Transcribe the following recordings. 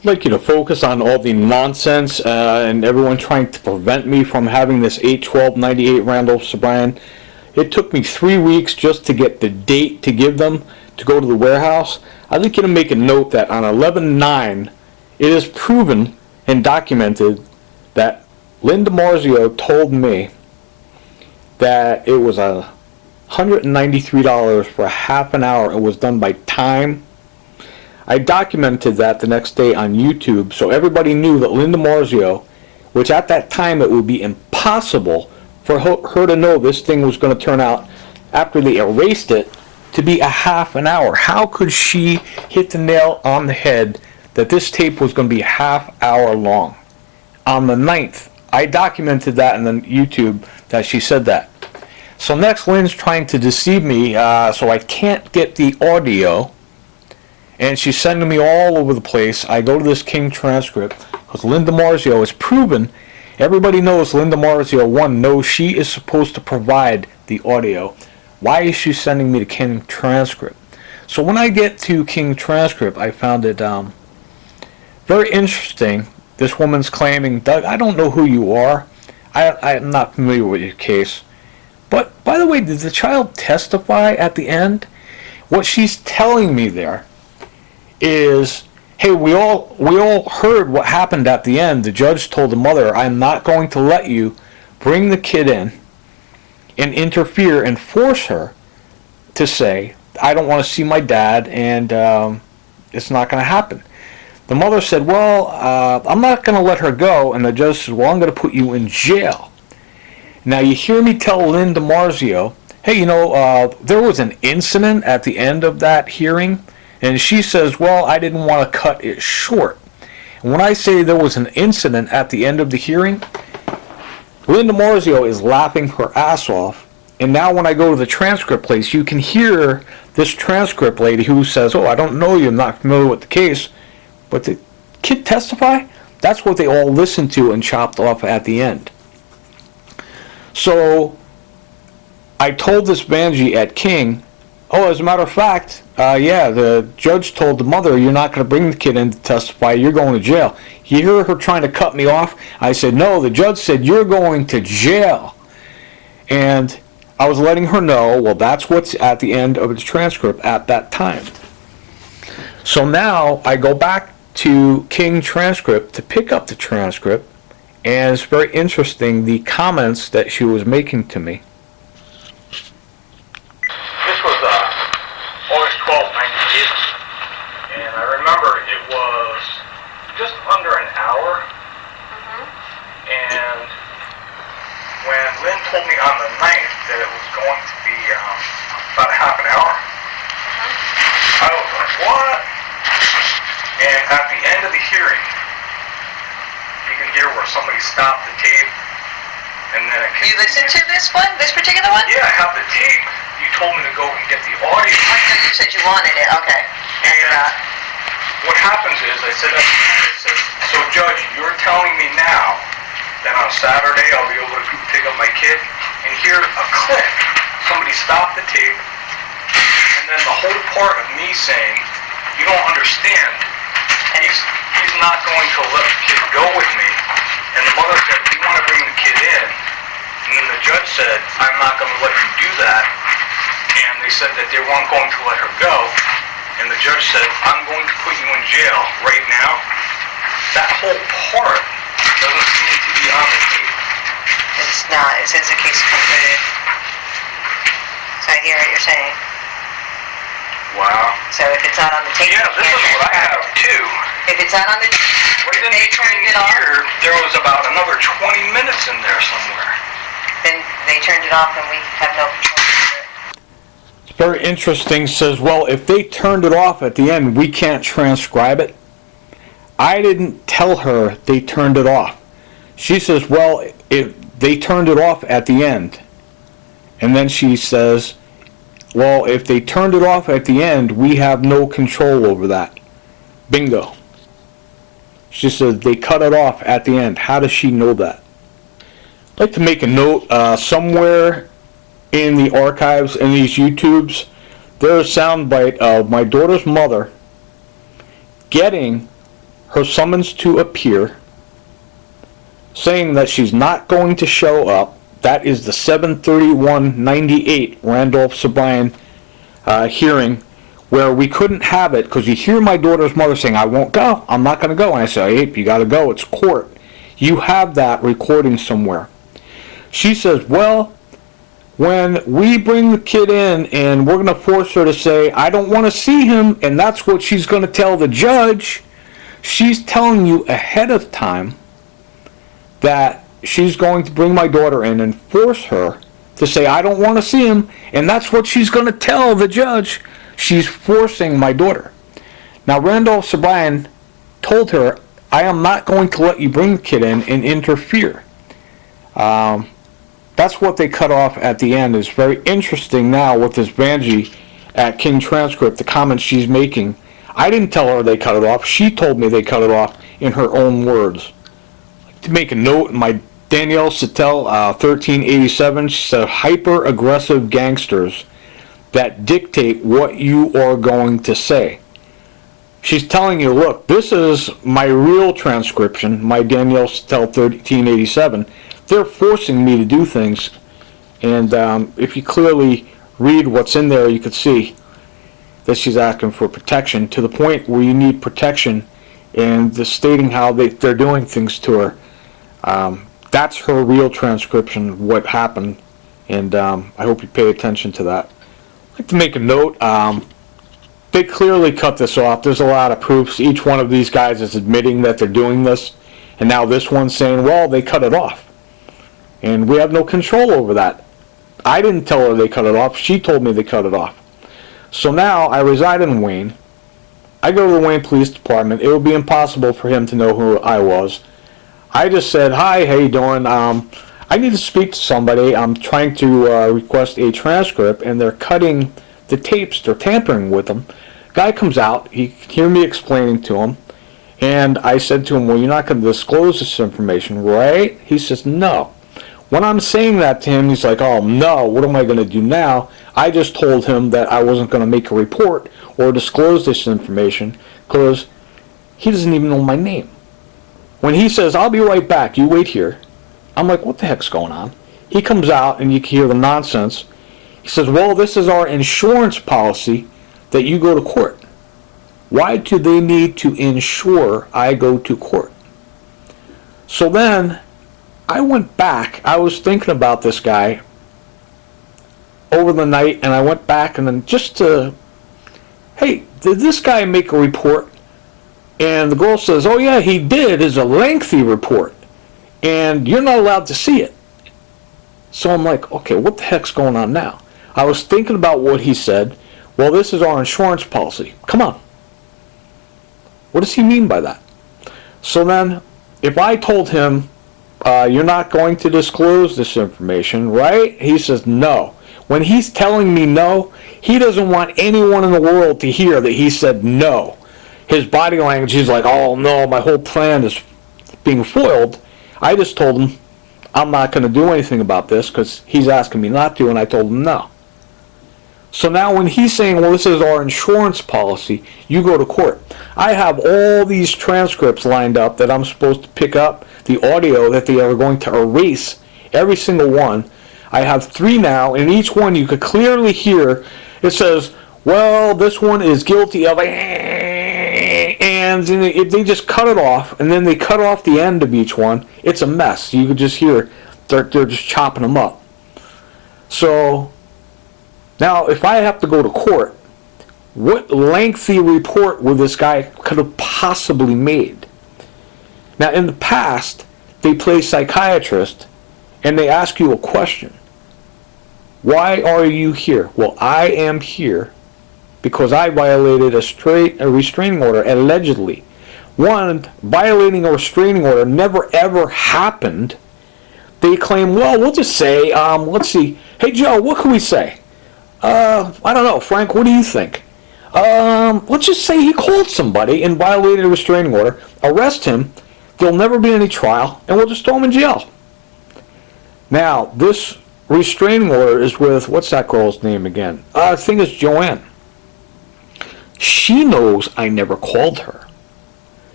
I'd like you to focus on all the nonsense and everyone trying to prevent me from having this 8/12/98 Randolph O'Brien. It took me 3 weeks just to get the date to give them to go to the warehouse. I'd like you to make a note that on 11/9, it is proven and documented that Linda Mauriello told me that it was $193 for a half an hour. It was done by time. I documented that the next day on YouTube, so everybody knew that Linda Mauriello, which at that time it would be impossible for her to know this thing was going to turn out, after they erased it, to be a half an hour. How could she hit the nail on the head that this tape was going to be a half hour long? On the 9th, I documented that in the YouTube that she said that. So next, Lynn's trying to deceive me, so I can't get the audio. And she's sending me all over the place. I go to this King transcript because Linda Mauriello is proven. Everybody knows Linda Mauriello, one, knows she is supposed to provide the audio. Why is she sending me to King transcript? So when I get to King transcript, I found it very interesting. This woman's claiming, Doug, I don't know who you are. I'm not familiar with your case. But by the way, did the child testify at the end? What she's telling me there is, hey, we all heard what happened at the end. The judge told the mother, I'm not going to let you bring the kid in and interfere and force her to say, I don't want to see my dad, and it's not going to happen. The mother said, well, I'm not going to let her go, and the judge said, well, I'm going to put you in jail. Now, you hear me tell Linda Mauriello, hey, there was an incident at the end of that hearing. And she says, well, I didn't want to cut it short. And when I say there was an incident at the end of the hearing, Linda Mauriello is laughing her ass off. And now when I go to the transcript place, you can hear this transcript lady who says, oh, I don't know you, I'm not familiar with the case. But the kid testify? That's what they all listened to and chopped off at the end. So I told this Vanjie at King, oh, as a matter of fact, the judge told the mother, you're not going to bring the kid in to testify, you're going to jail. You hear her trying to cut me off? I said, no, the judge said, you're going to jail. And I was letting her know, well, that's what's at the end of the transcript at that time. So now I go back to King transcript to pick up the transcript, and it's very interesting, the comments that she was making to me. This was August 12th, 98, and I remember it was just under an hour, and when Lynn told me on the 9th that it was going to be about a half an hour, I was like, what? And at the end of the hearing, you can hear where somebody stopped the tape, and then it You listened to this one, this particular one? Yeah, I have the tape. You told me to go and get the audio. I thought you said you wanted it. Okay. And what happens is, I said, so Judge, you're telling me now that on Saturday I'll be able to pick up my kid, and hear a click, somebody stopped the tape, and then the whole part of me saying, you don't understand, he's not going to let the kid go with me. And the mother said, you want to bring the kid in? And then the judge said, I'm not going to let you do that. And they said that they weren't going to let her go. And the judge said, I'm going to put you in jail right now. That whole part doesn't seem to be on the tape. It's not. It says the case is concluded. So I hear what you're saying. Wow. So if it's not on the tape, Yeah, this is what I have too. If it's not on the tape, Right in they turned it off. here, there was about another 20 minutes in there somewhere. Then they turned it off and we have no control over it. It's very interesting. Says, well, if they turned it off at the end, we can't transcribe it. I didn't tell her they turned it off. She says, well, if they turned it off at the end. And then she says, well, if they turned it off at the end, we have no control over that. Bingo. She says they cut it off at the end. How does she know that? I'd like to make a note, somewhere in the archives, in these YouTubes, there's a soundbite of my daughter's mother getting her summons to appear, saying that she's not going to show up. That is the 7/31/98 Randolph Sobrine hearing, where we couldn't have it because you hear my daughter's mother saying, I won't go, I'm not going to go. And I say, hey, you got to go, it's court. You have that recording somewhere. She says, well, when we bring the kid in and we're going to force her to say, I don't want to see him, and that's what she's going to tell the judge, she's telling you ahead of time that she's going to bring my daughter in and force her to say, I don't want to see him, and that's what she's going to tell the judge. She's forcing my daughter. Now, Randolph Sobrine told her, I am not going to let you bring the kid in and interfere. That's what they cut off at the end. It's very interesting now with this Vanjie at King Transcript, the comments she's making. I didn't tell her they cut it off. She told me they cut it off in her own words. To make a note, my Danielle Sittel, 1387, she said, hyper-aggressive gangsters that dictate what you are going to say. She's telling you, look, this is my real transcription, my Danielle Sittel 1387. They're forcing me to do things. And if you clearly read what's in there, you could see that she's asking for protection to the point where you need protection, and the stating how they're doing things to her. That's her real transcription of what happened, and I hope you pay attention to that. I'd like to make a note. They clearly cut this off. There's a lot of proofs. Each one of these guys is admitting that they're doing this, and now this one's saying, well, they cut it off. And we have no control over that. I didn't tell her they cut it off. She told me they cut it off. So now I reside in Wayne. I go to the Wayne Police Department. It would be impossible for him to know who I was. I just said, hi, how you doing? I need to speak to somebody. I'm trying to request a transcript, and they're cutting the tapes. They're tampering with them. Guy comes out. He can hear me explaining to him. And I said to him, well, you're not going to disclose this information, right? He says, no. When I'm saying that to him, he's like, oh, no, what am I going to do now? I just told him that I wasn't going to make a report or disclose this information because he doesn't even know my name. When he says, I'll be right back, you wait here, I'm like, what the heck's going on? He comes out and you can hear the nonsense. He says, well, this is our insurance policy that you go to court. Why do they need to insure I go to court? So then I went back. I was thinking about this guy over the night, and I went back and then just to, hey, did this guy make a report? And the girl says, oh yeah, he did. It's a lengthy report, and you're not allowed to see it. So I'm like, okay, what the heck's going on now? I was thinking about what he said. Well, this is our insurance policy. Come on. What does he mean by that? So then, if I told him, you're not going to disclose this information, right? He says no. When he's telling me no, he doesn't want anyone in the world to hear that he said no. His body language, he's like, oh no, my whole plan is being foiled. I just told him I'm not going to do anything about this because he's asking me not to, and I told him no. So now when he's saying, well, this is our insurance policy, you go to court. I have all these transcripts lined up that I'm supposed to pick up, the audio that they are going to erase, every single one. I have 3 now, and each one you could clearly hear, it says, well, this one is guilty of, and they just cut it off, and then they cut off the end of each one. It's a mess. You could just hear they're just chopping them up. So now, if I have to go to court, what lengthy report would this guy could have possibly made? Now, in the past, they play psychiatrist, and they ask you a question. Why are you here? Well, I am here because I violated a restraining order, allegedly. One, violating a restraining order never ever happened. They claim, well, we'll just say, let's see, hey Joe, what can we say? I don't know, Frank, what do you think? Let's just say he called somebody and violated a restraining order, arrest him, there'll never be any trial, and we'll just throw him in jail. Now, this restraining order is with, what's that girl's name again? I think it's Joanne. She knows I never called her.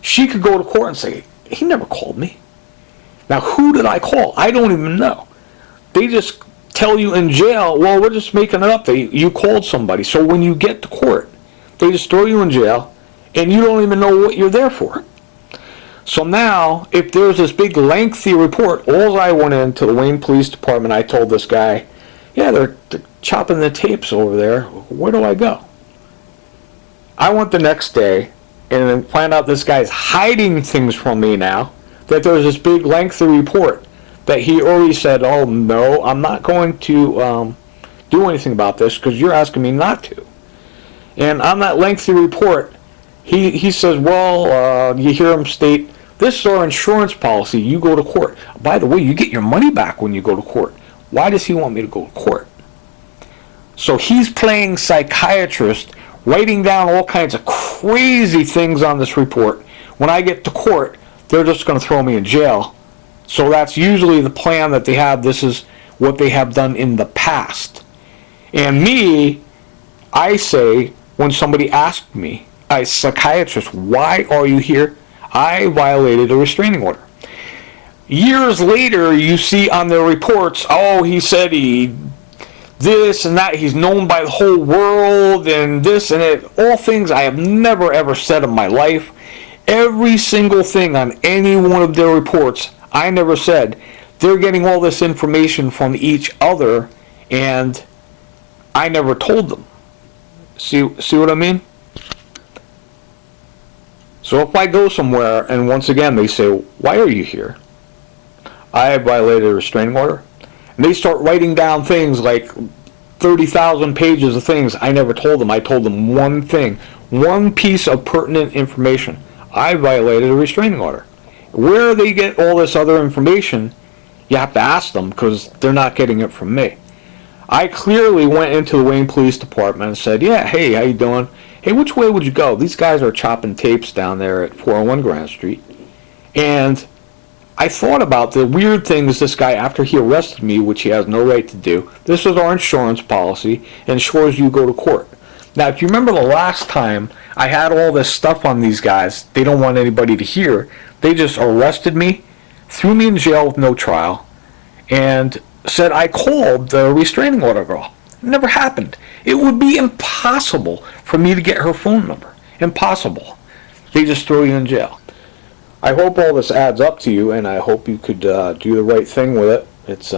she could go to court and say, he never called me. Now, who did I call? I don't even know. They just tell you in jail, well, we're just making it up. You called somebody. So when you get to court, they just throw you in jail, and you don't even know what you're there for. So now, if there's this big lengthy report, all I went into the Wayne Police Department, I told this guy, yeah, they're chopping the tapes over there. Where do I go? I went the next day and then find out this guy's hiding things from me now, that there's this big lengthy report that he already said, oh no, I'm not going to do anything about this because you're asking me not to. And on that lengthy report, he says, well, you hear him state, this is our insurance policy, you go to court. By the way, you get your money back when you go to court. Why does he want me to go to court? So he's playing psychiatrist, writing down all kinds of crazy things on this report. When I get to court, they're just going to throw me in jail. So that's usually the plan that they have. This is what they have done in the past. And me, I say, when somebody asked me, a psychiatrist, why are you here? I violated a restraining order. Years later, you see on their reports, oh, he said he this and that, he's known by the whole world and this and it, all things I have never ever said in my life. Every single thing on any one of their reports, I never said. They're getting all this information from each other, and I never told them. See what I mean? So if I go somewhere and once again they say, why are you here? I have violated a restraining order. And they start writing down things like 30,000 pages of things I never told them. I told them one thing, one piece of pertinent information. I violated a restraining order. Where they get all this other information, you have to ask them because they're not getting it from me. I clearly went into the Wayne Police Department and said, yeah, hey, how you doing? Hey, which way would you go? These guys are chopping tapes down there at 401 Grand Street. And I thought about the weird things this guy, after he arrested me, which he has no right to do, this is our insurance policy, ensures you go to court. Now, if you remember the last time I had all this stuff on these guys, they don't want anybody to hear, they just arrested me, threw me in jail with no trial, and said I called the restraining order girl. It never happened. It would be impossible for me to get her phone number. Impossible. They just throw you in jail. I hope all this adds up to you, and I hope you could do the right thing with it. It's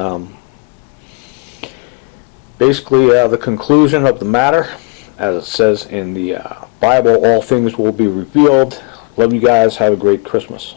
basically the conclusion of the matter. As it says in the Bible, all things will be revealed. Love you guys. Have a great Christmas.